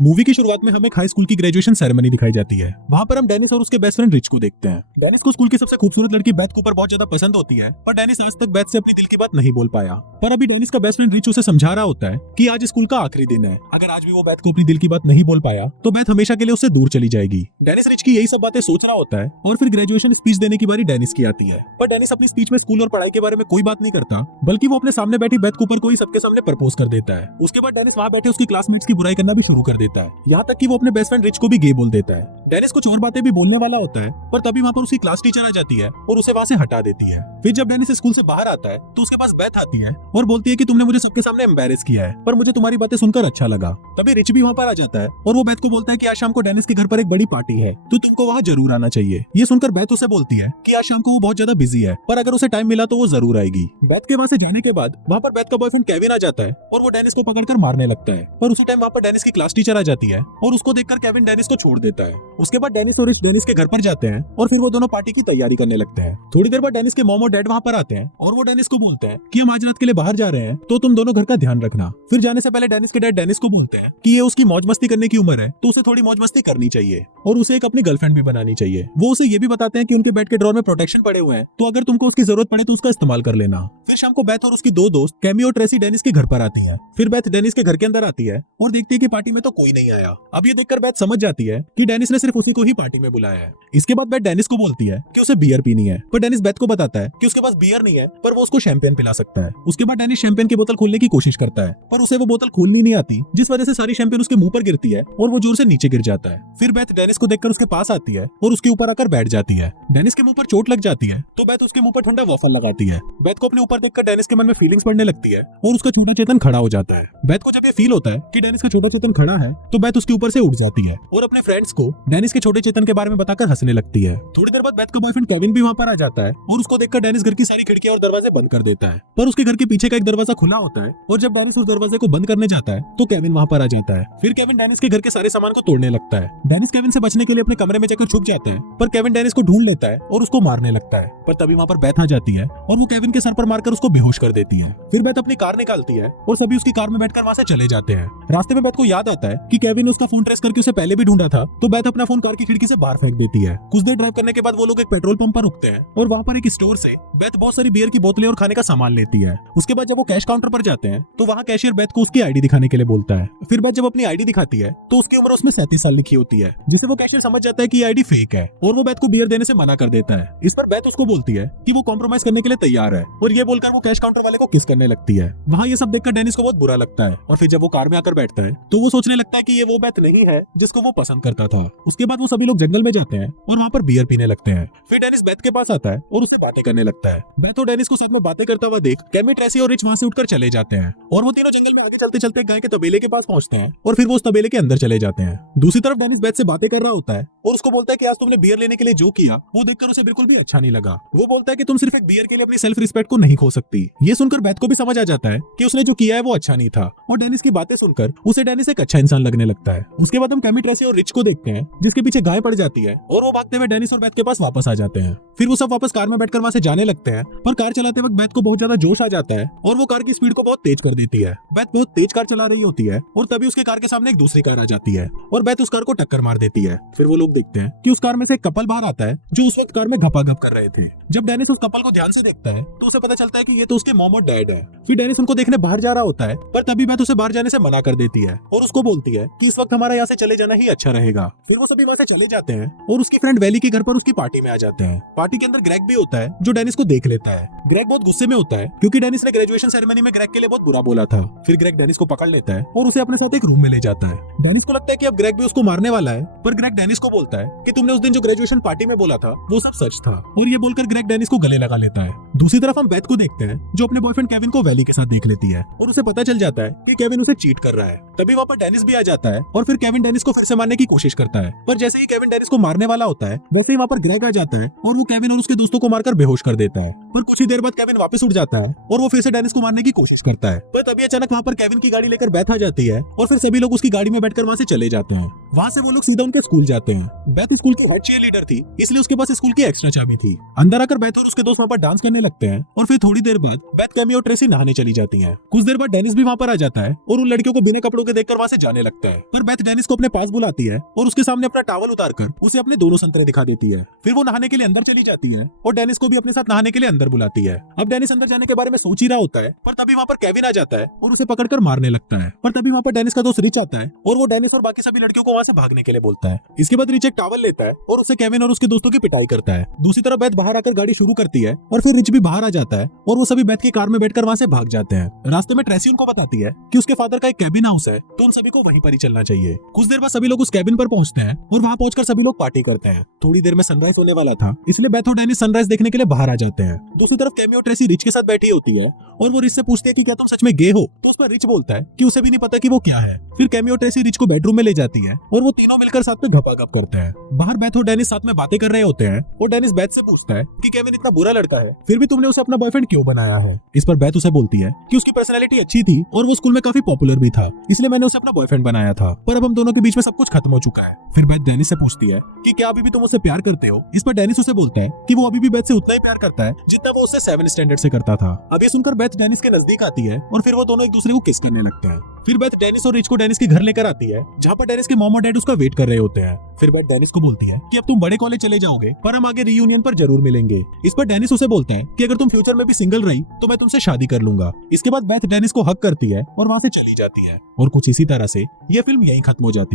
Movie की शुरुआत में हमें एक हाई स्कूल की ग्रेजुएशन सेरेमनी दिखाई जाती है। वहाँ पर हम डेनिस और उसके बेस्ट फ्रेंड रिच को देखते हैं। डेनिस को स्कूल की सबसे खूबसूरत लड़की बेथ कूपर बहुत ज्यादा पसंद होती है, पर डेनिस आज तक बेथ से अपनी दिल की बात नहीं बोल पाया। पर अभी डेनिस का बेस्ट फ्रेंड रिच उसे समझा रहा होता है कि आज स्कूल का आखिरी दिन है। अगर आज भी वो बेथ को अपनी दिल की बात नहीं बोल पाया तो बेथ हमेशा के लिए उससे दूर चली जाएगी। डेनिस रिच की यही सब बातें सोच रहा होता है और फिर ग्रेजुएशन स्पीच देने की बारी डेनिस की आती है। पर डेनिस अपनी स्पीच में स्कूल और पढ़ाई के बारे में कोई बात नहीं करता, बल्कि वो अपने सामने बैठी बेथ कूपर को ही सबके सामने प्रपोज कर देता है। उसके बाद डेनिस वहाँ बैठे उसकी क्लासमेट्स की बुराई करना भी शुरू कर देता है, यहाँ तक कि वो अपने बेस्ट फ्रेंड रिच को भी गे बोल देता है। डेनिस कुछ और बातें भी बोलने वाला होता है, पर तभी वहाँ पर उसकी क्लास टीचर आ जाती है और उसे वहाँ से हटा देती है। फिर जब डेनिस स्कूल से बाहर आता है तो उसके पास बेथ आती है और बोलती है कि तुमने मुझे सबके सामने एम्बैरेस किया है, पर मुझे तुम्हारी बातें सुनकर अच्छा लगा। तभी रिच भी वहाँ पर आ जाता है और वो बेथ को बोलता है कि आज शाम को डेनिस के घर पर एक बड़ी पार्टी है, तो तुमको वहाँ जरूर आना चाहिए। ये सुनकर बेथ उसे बोलती है कि आज शाम को वो बहुत ज्यादा बिजी है, पर अगर उसे टाइम मिला तो वो जरूर आएगी। बेथ के वहाँ से जाने के बाद वहाँ पर बेथ का बॉयफ्रेंड केविन आ जाता है और वो डेनिस को पकड़कर मारने लगता है, पर उसी टाइम वहाँ पर डेनिस की क्लास टीचर आ जाती है और उसको देखकर केविन डेनिस को छोड़ देता है। उसके बाद डेनिस और रिच डेनिस के घर पर जाते हैं और फिर वो दोनों पार्टी की तैयारी करने लगते हैं। थोड़ी देर बाद डेनिस के मॉम और डैड वहाँ पर आते हैं और वो डेनिस को बोलते हैं कि हम आज रात के लिए बाहर जा रहे हैं, तो तुम दोनों घर का ध्यान रखना। फिर जाने से पहले डेनिस के डैड डेनिस को बोलते हैं कि ये उसकी मौज मस्ती करने की उम्र है, तो उसे थोड़ी मौज मस्ती करनी चाहिए और उसे एक अपनी गर्लफ्रेंड भी बनानी चाहिए। वो उसे ये भी बताते हैं कि उनके बेड के ड्रॉर में प्रोटेक्शन पड़े हुए हैं, तो अगर तुमको उसकी जरूरत पड़े तो उसका इस्तेमाल कर लेना। फिर शाम को बेथ और उसकी दो दोस्त कैमी और ट्रेसी डेनिस के घर पर आती है। फिर बेथ डेनिस के घर के अंदर आती है और देखती है कि पार्टी में तो कोई नहीं आया। अब ये देखकर बेथ समझ जाती है कि डेनिस ने सिर्फ उसी को ही पार्टी में बुलाया है। इसके बाद बेथ डेनिस को बोलती है कि उसे बियर पीनी है, पर डेनिस बेथ को बताता है कि उसके पास बियर नहीं है, पर वो उसको शैंपेन पिला सकता है। उसके बाद डेनिस शैंपेन की बोतल खोलने की कोशिश करता है, पर उसे वो बोतल खोलनी नहीं आती, जिस वजह से सारी शैंपेन उसके मुंह पर गिरती है और वो जोर से नीचे गिर जाता है। फिर बेथ डेनिस को देखकर उसके पास आती है और उसके ऊपर आकर बैठ जाती है। डेनिस के मुंह पर चोट लग जाती है तो बेथ उसके मुंह पर ठंडा वॉफल लगाती है। बेथ को अपने ऊपर देखकर डेनिस के मन में फीलिंग्स बढ़ने लगती है और उसका छोटा चेतन खड़ा हो जाता है। बेथ को जब ये फील होता है कि डेनिस का छोटा चेतन खड़ा है तो बेथ उसके ऊपर से उठ जाती है और अपने फ्रेंड्स को डेनिस के छोटे चेतन के बारे में बताकर हंसने लगती है। थोड़ी देर बाद बेथ का बॉयफ्रेंड केविन भी वहाँ पर आ जाता है और उसको देखकर डेनिस घर की सारी खिड़कियां और दरवाजे बंद कर देता है, पर उसके घर के पीछे का एक दरवाजा खुला होता है और जब डेनिस उस दरवाजे को बंद करने जाता है तो केविन वहाँ पर आ जाता है। फिर केविन डेनिस के घर के सारे सामान को तोड़ने लगता है। डेनिस केविन से बचने के लिए अपने कमरे में जाकर छुप जाते हैं, पर केविन डेनिस को ढूंढ लेता है और उसको मारने लगता है। पर तभी वहाँ पर बेथ आ जाती है और वो केविन के सर पर मारकर उसको बेहोश कर देती है। फिर बेथ अपनी कार निकालती है और सभी उसकी कार में बैठकर वहाँ से चले जाते हैं। रास्ते में बेथ को याद आता है कि केविन ने उसका फोन ट्रेस करके उसे पहले भी ढूंढा था, तो बेथ अपना फोन कार की खिड़की से बाहर फेंक देती है। कुछ देर ड्राइव करने के बाद वो लोग एक पेट्रोल पंप पर रुकते हैं और वहाँ पर एक स्टोर से बेथ बहुत सारी बियर की बोतलें और खाने का सामान लेती है। उसके बाद जब वो कैश काउंटर पर जाते हैं तो वहाँ कैशियर बेथ को उसकी आईडी दिखाने के लिए बोलता है। फिर बेथ जब अपनी आईडी दिखाती है तो उसकी उम्र उसमें 37 साल लिखी होती है, जिसे वो कैशियर समझ जाता है कि आईडी फेक है और वो बेथ को बियर देने से मना कर देता है। इस पर बेथ उसको बोलती है कि वो कॉम्प्रोमाइज करने के लिए तैयार है और ये बोलकर वो कैश काउंटर वाले को किस करने लगती है। वहाँ ये सब देखकर डेनिस को बहुत बुरा लगता है और फिर जब वो कार में आकर बैठता है तो वो सोचने लगता है कि ये वो बेथ नहीं है जिसको वो पसंद करता था। उसके बाद वो सभी लोग जंगल में जाते हैं और वहाँ पर बियर पीने लगते हैं। फिर डेनिस बेथ के पास आता है और उससे बातें करने लगता है। बेथ और डेनिस को साथ में बातें करता हुआ देख केमी, ट्रेसी और रिच वहाँ से उठकर चले जाते हैं और वो तीनों जंगल में आगे चलते चलते गाय के तबेले के पास पहुंचते हैं और फिर वो उस तबेले के अंदर चले जाते हैं। दूसरी तरफ डेनिस बेथ से बातें कर रहा होता है और उसको बोलता है कि आज तुमने बियर लेने के लिए जो किया वो देखकर उसे बिल्कुल भी अच्छा नहीं लगा। वो बोलता है कि तुम सिर्फ एक बियर के लिए अपनी सेल्फ रिस्पेक्ट को नहीं खो सकती। ये सुनकर बेथ को भी समझ आ जाता है कि उसने जो किया है वो अच्छा नहीं था और डेनिस की बातें सुनकर उसे डेनिस एक अच्छा इंसान लगने लगता है। उसके बाद हम केमी, ट्रेसी और रिच को देखते हैं जिसके पीछे गाय पड़ जाती है और वो भागते हुए डेनिस और बेथ के पास वापस आ जाते हैं। फिर वो सब वापस कार में बैठकर वहाँ से जाने लगते हैं, पर कार चलाते वक्त बेथ को बहुत ज्यादा जोश आ जाता है और वो कार की स्पीड को बहुत तेज कर देती है। बेथ बहुत तेज कार चला रही होती है और तभी उसके कार के सामने एक दूसरी कार आ जाती है और बेथ उस कार को टक्कर मार देती है। फिर वो लोग देखते हैं कि उस कार में से एक कपल बाहर आता है जो उस वक्त कार में घपाघप कर रहे थे। जब डेनिस उस कपल को ध्यान से देखता है तो उसे पता चलता है कि ये तो उसके मॉम और डैड है। फिर डेनिस उनको देखने बाहर जा रहा होता है, पर तभी बेथ उसे बाहर जाने से मना कर देती है और उसको बोलती है कि इस वक्त हमारा यहाँ से चले जाना ही अच्छा रहेगा। फिर वो सभी वहाँ से चले जाते हैं और उसकी फ्रेंड वैली के घर पर उसकी पार्टी में आ जाते हैं। पार्टी के अंदर ग्रेग भी होता है जो डेनिस को देख लेता है। ग्रेग बहुत गुस्से में होता है क्योंकि डेनिस ने ग्रेजुएशन सेरेमनी में ग्रेग के लिए बहुत बुरा बोला था। फिर ग्रेग डेनिस को पकड़ लेता है और उसे अपने साथ एक रूम में ले जाता है। डेनिस को लगता है कि अब ग्रेग भी उसको मारने वाला है, पर ग्रेग डेनिस को बोलता है कि तुमने उस दिन जो ग्रेजुएशन पार्टी में बोला था वो सब सच था, और ये बोलकर ग्रेग डेनिस को गले लगा लेता है। दूसरी तरफ हम बेथ को देखते हैं जो अपने बॉयफ्रेंड केविन को वैली के साथ देख लेती है और उसे पता चल जाता है कि केविन उसे चीट कर रहा है। तभी वहाँ पर डेनिस भी आ जाता है और फिर केविन डेनिस को फिर से मारने की कोशिश करता है, पर जैसे ही केविन डेनिस को मारने वाला होता है वैसे ही वहाँ पर ग्रेग आ जाता है और वो केविन और उसके दोस्तों को मारकर बेहोश कर देता है। पर कुछ ही देर बाद केविन वापस उठ जाता है और वो फिर से डेनिस को मारने की कोशिश करता है, पर तभी अचानक वहाँ पर केविन की गाड़ी लेकर बेथ आ जाती है और फिर सभी लोग उसकी गाड़ी में बैठकर वहाँ से चले जाते हैं। वहाँ से वो लोग सीधा उनके स्कूल जाते हैं। बेथ स्कूल की हेड चीयर लीडर थी, इसलिए उसके पास स्कूल की एक्स्ट्रा चाबी थी। अंदर आकर बेथ और उसके दोस्त वहाँ पर डांस करने लगते हैं और फिर थोड़ी देर बाद बेथ, कैमी और ट्रेसी नहाने चली जाती हैं। कुछ देर बाद डेनिस भी वहाँ पर आ जाता है और उन लड़कियों को बिना कपड़ों के देखकर वहाँ से जाने लगता है। पर बेथ डेनिस को अपने पास बुलाती है और उसके सामने अपना टॉवल उतारकर उसे अपने दोनों संतरे दिखा देती है। फिर वो नहाने के लिए अंदर चली जाती है और डेनिस को भी अपने साथ नहाने के लिए अंदर बुलाती है। अब डेनिस अंदर जाने के बारे में सोच ही रहा होता है, पर तभी वहाँ पर केविन आ जाता है और उसे पकड़कर मारने लगता है। पर तभी वहाँ पर डेनिस का दोस्त रिच आता है और वो डेनिस और बाकी सभी लड़कियों को वहाँ से भागने के लिए बोलता है। इसके बाद रिच एक टॉवल लेता है और उसे केविन और उसके दोस्तों की पिटाई करता है। दूसरी तरफ बेथ बाहर आकर गाड़ी शुरू करती है और फिर रिच भी बाहर आ जाता है और वो सभी बेथ की कार में बैठकर वहाँ से भाग जाते हैं। रास्ते में ट्रेसी उनको बताती है कि उसके फादर का एक कैबिन हाउस है, तो उन सभी को वहीं पर ही चलना चाहिए। कुछ देर बाद सभी लोग उस कैबिन पर पहुंचते हैं और वहाँ पहुंचकर सभी लोग पार्टी करते हैं। थोड़ी देर में सनराइज होने वाला था, इसलिए बेथ और डेनिस सनराइज देखने के लिए बाहर आ जाते हैं। दूसरी तरफ केमी और ट्रेसी रिच के साथ बैठी होती है और वो रिच से पूछती है कि क्या तुम सच में गे हो, तो उस पर रिच बोलता है कि उसे भी नहीं पता कि वो क्या है। फिर केमी और ट्रेसी रिच को बेडरूम में ले जाती है और वो तीनों मिलकर साथ में गपागप करते हैं। बाहर बेथ और डेनिस साथ में बातें कर रहे होते हैं और डेनिस बेथ से पूछता है कि केविन इतना बुरा लड़का है, फिर भी तुमने उसे अपना बॉयफ्रेंड क्यों बनाया है। इस पर बेथ उसे बोलती है कि उसकी पर्सनैलिटी अच्छी थी और वो स्कूल में काफी पॉपुलर भी था, इसलिए मैंने उसे अपना बॉयफ्रेंड बनाया था, पर अब हम दोनों के बीच में सब कुछ खत्म हो चुका है। फिर बेथ डेनिस से पूछती है कि क्या अभी भी तुम उससे प्यार करते हो। इस पर डेनिस उसे बोलता है कि वो अभी भी बेथ से उतना ही प्यार करता है जितना वो उससे 7 स्टैंडर्ड से करता था। अब ये सुनकर बेथ डेनिस के नजदीक आती है और फिर वो दोनों एक दूसरे को किस करने लगते हैं। फिर बेथ डेनिस और रिच को डेनिस के घर लेकर आती है, जहाँ पर डेनिस के मॉम और डैड उसका वेट कर रहे होते हैं। फिर बेथ डेनिस को बोलती है कि अब तुम बड़े कॉलेज चले जाओगे, पर हम आगे रीयूनियन पर जरूर मिलेंगे। इस पर डेनिस उसे बोलता है कि अगर तुम फ्यूचर में भी सिंगल रही तो मैं तुमसे शादी कर लूंगा। इसके बाद बेथ डेनिस को हक करती है और वहाँ से चली जाती है और कुछ इसी तरह से ये फिल्म यहीं खत्म हो जाती है।